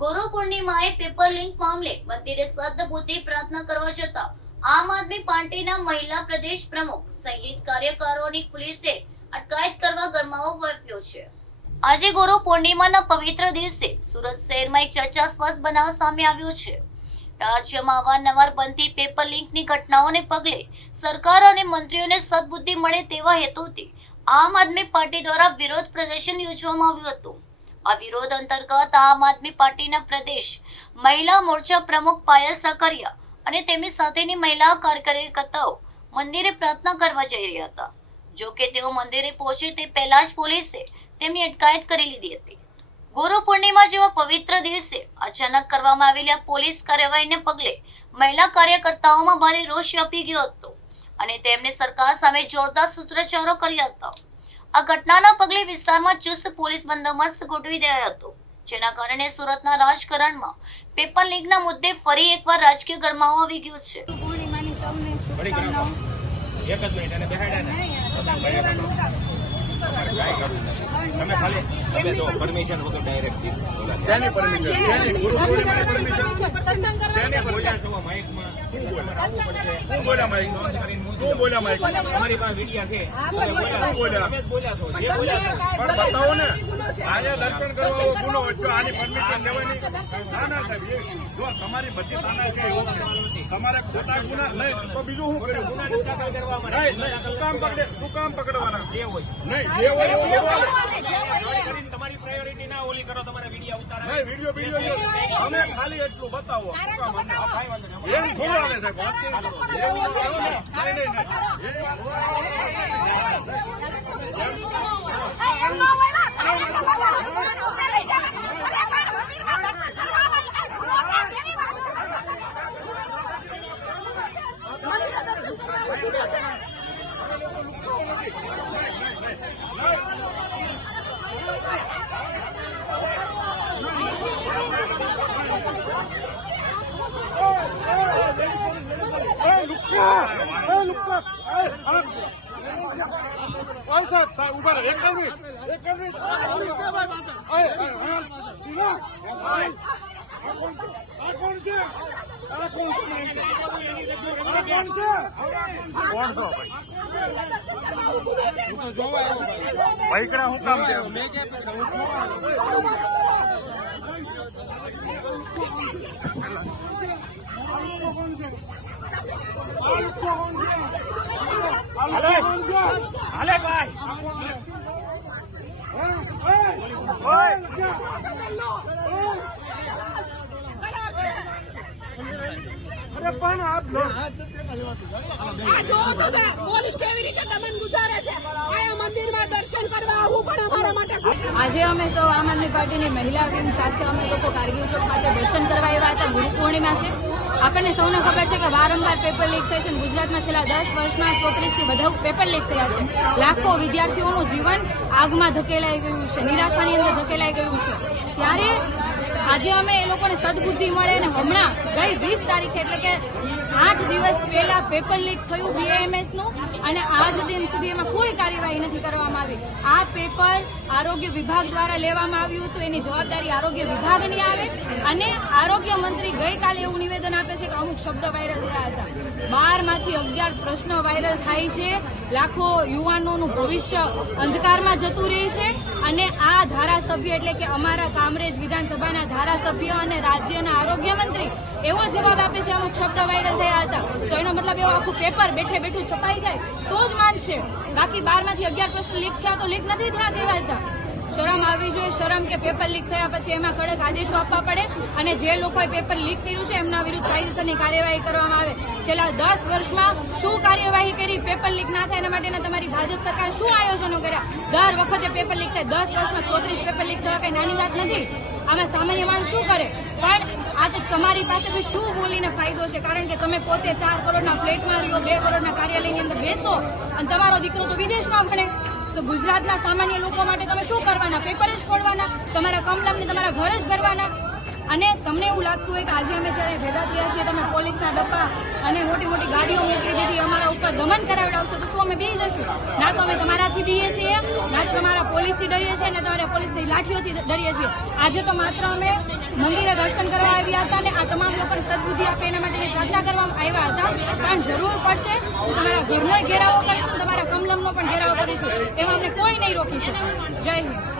ગુરુ પૂર્ણિમાએ paper leak મામલે મંદિરે સદબુદ્ધિ પ્રાર્થના કરવા જતા આમ આદમી પાર્ટીના મહિલા પ્રદેશ પ્રમુખ સહિત કાર્યકરોની પોલીસે અટકાયત કરવા ગરમાવો વ્યાપ્યો છે। આજે ગુરુ પૂર્ણિમાના પવિત્ર દિવસે સુરત શહેરમાં એક ચર્ચાસ્પદ બનાવ સામે આવ્યો છે। રાજ્યમાં અવારનવાર બનતી પેપર લીકની ઘટનાઓને પગલે સરકાર અને મંત્રીઓને સદબુદ્ધિ મળે તેવા હેતુથી આમ આદમી પાર્ટી દ્વારા વિરોધ પ્રદર્શન યોજવામાં આવ્યું હતું। આ વિરોધ અંતર્ગત આમ આદમી પાર્ટીના પ્રદેશ મહિલા મોરચા પ્રમુખ પાયલ સાકરિયા અને તેમની સાથેની મહિલા કાર્યકર્તાઓ મંદિરે પ્રાર્થના કરવા જઈ રહ્યા હતા। જો કે તેઓ મંદિરે પહોંચે તે પહેલા જ પોલીસે તેમની અટકાયત કરી લીધી હતી। ગુરુ પૂર્ણિમા જેવા પવિત્ર દિવસે અચાનક કરવામાં આવેલી આ પોલીસ કાર્યવાહીને પગલે મહિલા કાર્યકર્તાઓમાં ભારે રોષ વ્યાપી ગયો હતો અને તેમને સરકાર સામે જોરદાર સૂત્રોચ્ચારો કર્યા હતા। આ ઘટનાના પગલે વિસ્તારમાં ચુસ્ત પોલીસ બંદોબસ્ત ગોઠવી દેવાયો હતો, જેના કારણે સુરતના રાજકારણમાં પેપર લીકના મુદ્દે ફરી એકવાર રાજકીય ગરમાવો આવી ગયો છે। તમે ખાલી તમે તો પરમિશન વગર ડાયરેક્ટ શેની પરમિશન ગુરુ પૂર્ણિમાની પરમિશન શેની બોલ્યા છો માઈકમાં હું બોલ્યા માઈક હું બોલ્યા માઈક તમારી પાસે વિડિયા છે બોલ્યા તમે જ બોલ્યા છો જે બોલ્યા છો પણ બતાવો ને આજે દર્શન કરવા ગુનો જો આની પરમિશન લેવાની ના ના સાહેબ જો તમારી બધી તાના છે તમારે ખોટા ગુના નહીં તો બીજું શું કર્યું ગુના દાખલ કરવામાં નહીં શું કામ પકડવાના જે હોય નહીં જે હોય એવું બોલો કરીને તમારી પ્રાયોરિટી ના ઓલી કરો, તમારા વિડિયા ઉતારો નહીં વિડીયો તમે ખાલી એટલું બતાવો શું કામ એમ થોડું હાલે સાહેબ વાત એવું ના કરો ને નહીં સાહેબ ઉભા રહે એક મિનિટ પૈકડા હું કામ છે હાલે ભાઈ અરે પણ આપ પોલીસ કેવી રીતે દમન ગુજારે છે? આ મંદિરમાં દર્શન કરવા આવવું પણ અમારા માટે। આજે અમે સૌ આમ આદમી પાર્ટીની મહિલા વિંગ સાથે અમે લોકો કારગિલ ચોક ખાતે દર્શન કરવા આવ્યા હતા। ગુરુ પૂર્ણિમા છે, આપણને સૌને ખબર છે કે વારંવાર પેપર લીક થાય છે। ગુજરાતમાં છેલ્લા 10 વર્ષમાં 34 થી વધુ પેપર લીક થયા છે। લાખો વિદ્યાર્થીઓનું જીવન આગમાં ધકેલાઈ ગયું છે, નિરાશાની અંદર ધકેલાઈ ગયું છે। ત્યારે આજે અમે એ લોકોને સદબુદ્ધિ મળે અને હમણાં ગઈ 20 તારીખે એટલે કે 8 દિવસ પહેલા પેપર લીક થયું BAMS નું અને આજ દિન સુધી એમાં કોઈ કાર્યવાહી નથી કરવામાં આવી। આ પેપર આરોગ્ય વિભાગ દ્વારા લેવામાં આવ્યું હતું, એની જવાબદારી આરોગ્ય વિભાગની આવે અને આરોગ્ય મંત્રી ગઈકાલે એવું નિવેદન આપે છે કે અમુક શબ્દ વાયરલ થયા હતા। 12 માંથી 11 પ્રશ્નો વાયરલ થાય છે, લાખો યુવાનોનું ભવિષ્ય અંધકારમાં જતું રહે છે અને આ ધારાસભ્ય એટલે કે અમારા કામરેજ વિધાનસભાના ધારાસભ્ય અને રાજ્યના આરોગ્ય મંત્રી એવો જવાબ આપે છે અમુક શબ્દ વાયરલ થયા હતા। તો એનો મતલબ એવો આખું પેપર બેઠે બેઠું છપાઈ જાય તો જ માનશે, બાકી 12 માંથી 11 પ્રશ્નો લીક થયા તો લીક નથી થયા કહેવાતા। શરમ આવવી જોઈએ, શરમ કે પેપર લીક થયા પછી એમાં કડક આદેશો આપવા પડે અને જે લોકોએ પેપર લીક કર્યું છે એમના વિરુદ્ધ કાયદેસરની કાર્યવાહી કરવામાં આવે। છેલ્લા 10 વર્ષમાં શું કાર્યવાહી કરી પેપર લીક ના થાય એના માટેના તમારી ભાજપ સરકાર શું આયોજનો કર્યા? દર વખતે પેપર લીક થાય, 10 વર્ષમાં 34 પેપર લીક થવા કઈ નાની વાત નથી। આમાં સામાન્ય માણસ શું કરે? પણ આ તો તમારી પાસે શું બોલીને ફાયદો છે? કારણ કે તમે પોતે 4 કરોડના ફ્લેટમાં રહ્યો, 2 કરોડના કાર્યાલયની અંદર બેસો અને તમારો દીકરો તો વિદેશમાં ભણે, તો ગુજરાતના સામાન્ય લોકો માટે તમે શું કરવાના? પેપર જ ફોડવાના, તમારા કમલમને તમારા ઘર જ ભરવાના। અને તમને એવું લાગતું હોય કે આજે અમે જ્યારે ભેગા થયા છીએ તમે પોલીસના ડબ્બા અને મોટી મોટી ગાડીઓ મોકલી દીધી અમારા ઉપર દમન કરાવડાવશો તો શું અમે બી જશું? ના તો અમે તમારાથી બીએ છીએ, ના તો તમારા પોલીસથી ડરીએ છીએ, ના તમારા પોલીસની લાઠીઓથી ડરીએ છીએ. આજે તો માત્ર અમે મંદિરે દર્શન કરવા આવ્યા હતા અને આ તમામ લોકોને સદબુદ્ધિ આપે એના માટેની પ્રાર્થના કરવામાં આવ્યા હતા. પણ જરૂર પડશે તો તમારા ઘરનો ઘેરાવો કરીશું, તમારા કમલમનો પણ ઘેરાવો કરીશું. એમાં અમને કોઈ નહીં રોકી શકે. જય હિન્દ.